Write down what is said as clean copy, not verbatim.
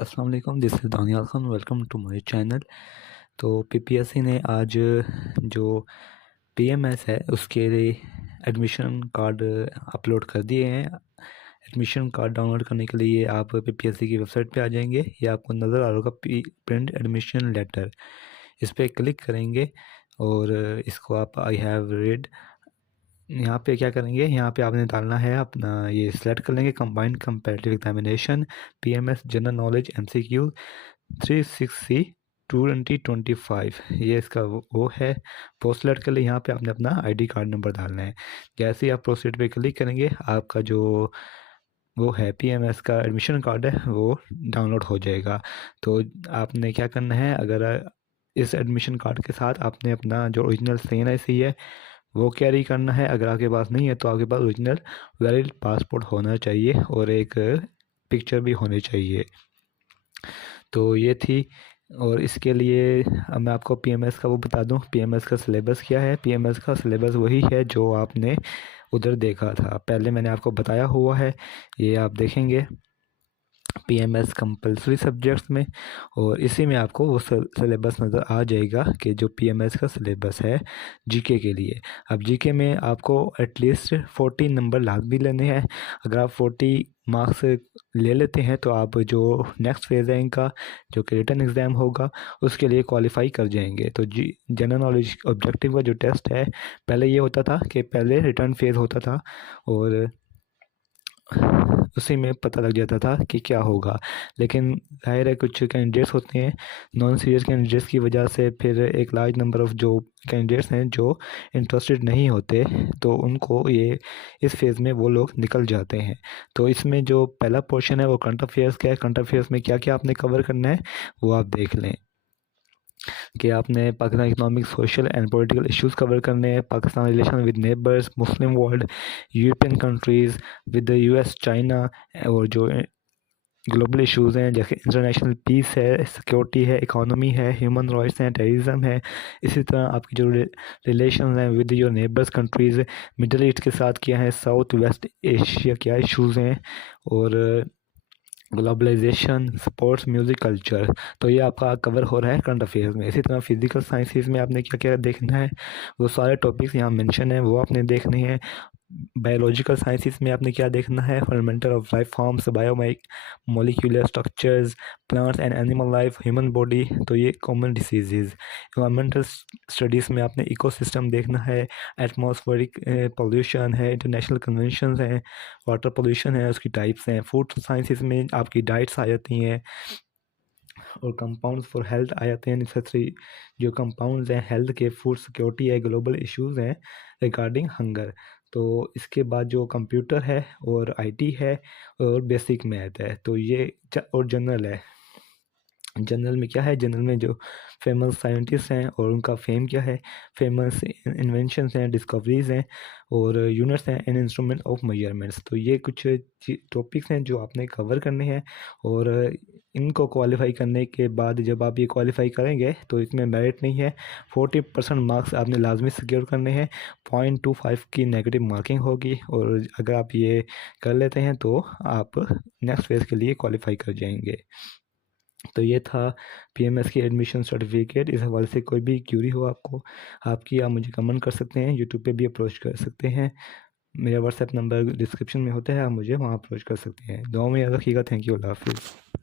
अस्सलाम वालेकुम, this is Daniyal Khan. Welcome to my channel. तो पीपीएससी ने आज जो पीएमएस है उसके लिए एडमिशन कार्ड अपलोड कर दिए हैं। एडमिशन कार्ड डाउनलोड करने के लिए आप पीपीएससी की वेबसाइट पे आ जाएंगे। ये आपको नज़र आ रहा होगा प्रिंट एडमिशन लेटर, इस पर क्लिक करेंगे और इसको आप आई हैव रेड यहाँ पे क्या करेंगे, यहाँ पे आपने डालना है अपना, ये सिलेक्ट कर लेंगे combined comparative examination PMS general knowledge MCQ 36C 2025। ये इसका वो है। पोस्ट सेलेक्ट के लिए यहाँ पे आपने अपना आईडी कार्ड नंबर डालना है। जैसे ही आप प्रोसीड पे क्लिक करेंगे आपका जो वो है पीएमएस का एडमिशन कार्ड है वो डाउनलोड हो जाएगा। तो आपने क्या करना है, अगर इस एडमिशन कार्ड के साथ आपने अपना जो ओरिजिनल CNIC है वो कैरी करना है। अगर आपके पास नहीं है तो आपके पास ओरिजिनल वैलिड पासपोर्ट होना चाहिए और एक पिक्चर भी होनी चाहिए। तो ये थी। और इसके लिए अब मैं आपको पीएमएस का वो बता दूं, पीएमएस का सिलेबस क्या है। पीएमएस का सिलेबस वही है जो आपने उधर देखा था, पहले मैंने आपको बताया हुआ है। ये आप देखेंगे पीएमएस कंपलसरी सब्जेक्ट्स में, और इसी में आपको वो सिलेबस नज़र आ जाएगा कि जो पीएमएस का सिलेबस है जीके के लिए। अब जीके में आपको एटलीस्ट 40 नंबर लाख भी लेने हैं। अगर आप 40 मार्क्स ले लेते हैं तो आप जो नेक्स्ट फेज़ है इनका, जो कि रिटन एग्ज़ाम होगा, उसके लिए क्वालिफाई कर जाएंगे। तो जी जनरल नॉलेज ऑब्जेक्टिव का जो टेस्ट है, पहले ये होता था कि पहले रिटर्न फेज़ होता था और उसी में पता लग जाता था कि क्या होगा। लेकिन जाहिर है कुछ कैंडिडेट्स होते हैं नॉन सीरियस कैंडिडेट्स की वजह से, फिर एक लार्ज नंबर ऑफ़ जो कैंडिडेट्स हैं जो इंटरेस्टेड नहीं होते, तो उनको ये इस फेज़ में वो लोग निकल जाते हैं। तो इसमें जो पहला पोर्शन है वो करंट अफेयर्स का है। करंट अफेयर्स में क्या क्या आपने कवर करना है वो आप देख लें कि आपने Pakistan economic, social and political issues cover करने हैं, Pakistan relation with neighbours, Muslim world, European countries, with the US, China, और जो ग्लोबल इश्यूज़ हैं जैसे इंटरनेशनल पीस है, सिक्योरिटी है, इकोनॉमी है, ह्यूमन राइट्स हैं, टेररिज्म है। इसी तरह आपकी जो रिलेशन हैं with your neighbours countries, middle east के साथ क्या है, साउथ वेस्ट एशिया क्या इश्यूज़ हैं, और ग्लोबलाइजेशन, स्पोर्ट्स, म्यूज़िक, कल्चर। तो ये आपका कवर हो रहा है करंट अफेयर्स में। इसी तरह फिजिकल साइंसेज में आपने क्या क्या देखना है, वो सारे टॉपिक्स यहाँ मेंशन है, वो आपने देखने हैं। बायोलॉजिकल साइंसेस में आपने क्या देखना है, fundamental of life forms, molecular structures, plants and animal life, human body, तो ये कॉमन डिसीजेज। इन्वायरमेंटल स्टडीज़ में आपने इकोसिस्टम देखना है, एटमॉस्फेरिक पोल्यूशन है, इंटरनेशनल कन्वेंशन है, वाटर पोल्यूशन है, उसकी टाइप्स हैं। फूड साइंसेस में आपकी डाइट्स आ जाती हैं, और कंपाउंड्स फॉर हेल्थ आ जाते हैं। नेसेसरी जो कंपाउंड्स हैं हेल्थ के, फूड सिक्योरिटी है, ग्लोबल इश्यूज़ हैं रिगार्डिंग हंगर। तो इसके बाद जो कंप्यूटर है और आईटी है और बेसिक मैथ है, तो ये और जनरल है। जनरल में क्या है, जनरल में जो फेमस साइंटिस्ट हैं और उनका फेम क्या है, फेमस इन्वेंशंस हैं, डिस्कवरीज हैं, और यूनिट्स हैं एंड इंस्ट्रूमेंट ऑफ मेजरमेंट्स। तो ये कुछ टॉपिक्स हैं जो आपने कवर करने हैं, और इनको क्वालिफाई करने के बाद जब आप ये क्वालिफाई करेंगे तो इसमें मेरिट नहीं है, 40% मार्क्स आपने लाजमी सिक्योर करने हैं, 0.25 की नेगेटिव मार्किंग होगी, और अगर आप ये कर लेते हैं तो आप नेक्स्ट फेज़ के लिए क्वालिफाई कर जाएंगे। तो ये था पीएमएस की एडमिशन सर्टिफिकेट। इस हवाले से कोई भी क्यूरी हो आपको आपकी, आप मुझे कमेंट कर सकते हैं, यूट्यूब पे भी अप्रोच कर सकते हैं। मेरा व्हाट्सएप नंबर डिस्क्रिप्शन में होता है, आप मुझे वहाँ अप्रोच कर सकते हैं। दुआ में याद रखिएगा। थैंक यू, अल्लाह हाफिज़।